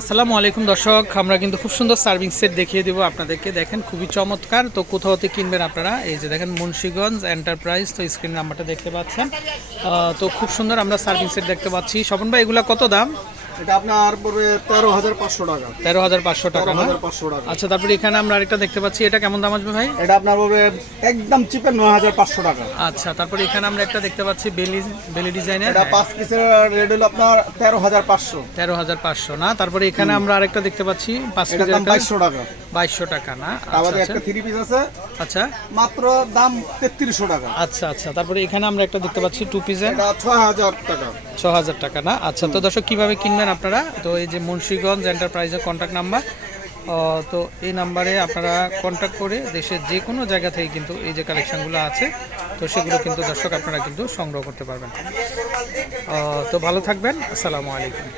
আসসালামু আলাইকুম দর্শক, আমরা কিন্তু খুব সুন্দর সার্ভিং সেট দেখিয়ে দেবো আপনাদেরকে। দেখেন খুবই চমৎকার। তো কোথাও থেকে কিনবেন আপনারা, এই যে দেখেন মুন্সিগঞ্জ এন্টারপ্রাইজ, তো স্ক্রিন নাম্বারটা দেখতে পাচ্ছেন। তো খুব সুন্দর আমরা সার্ভিং সেট দেখতে পাচ্ছি। স্বপন ভাই, এগুলা কত দাম? এটা আপনার পড়বে 13,500 টাকা। 13,500 টাকা না? 13,500 টাকা। আচ্ছা, তারপরে এখানে আমরা আরেকটা দেখতে পাচ্ছি, এটা কেমন দাম আসবে ভাই? এটা আপনার পড়বে একদম চিপে 9,500 টাকা। আচ্ছা, তারপরে এখানে আমরা একটা দেখতে পাচ্ছি বেলি বেলি ডিজাইনের, এটা 5 পিসের রেট হলো আপনার 13,500। 13,500 না? তারপরে এখানে আমরা আরেকটা দেখতে পাচ্ছি 5 এটার দাম পিসের, 2200 টাকা। 2200 টাকা না? আবার আচ্ছা একটা 3 পিস আছে, আচ্ছা মাত্র দাম 3300 টাকা। আচ্ছা আচ্ছা। তারপরে এখানে আমরা একটা দেখতে পাচ্ছি 2 পিসের, এটা 6,000 টাকা। 6,000 টাকা না? আচ্ছা, তো দর্শক কিভাবে কিনবেন আপনারা, তো এই যে মুন্সিগঞ্জ এন্টারপ্রাইজের কন্ট্যাক্ট নাম্বার, তো এই নাম্বারে আপনারা কন্ট্যাক্ট করে দেশের যে কোনো জায়গা থেকে কিন্তু এই যে কালেকশানগুলো আছে, তো সেগুলো কিন্তু দর্শক আপনারা কিন্তু সংগ্রহ করতে পারবেন। তো ভালো থাকবেন, আসসালামু আলাইকুম।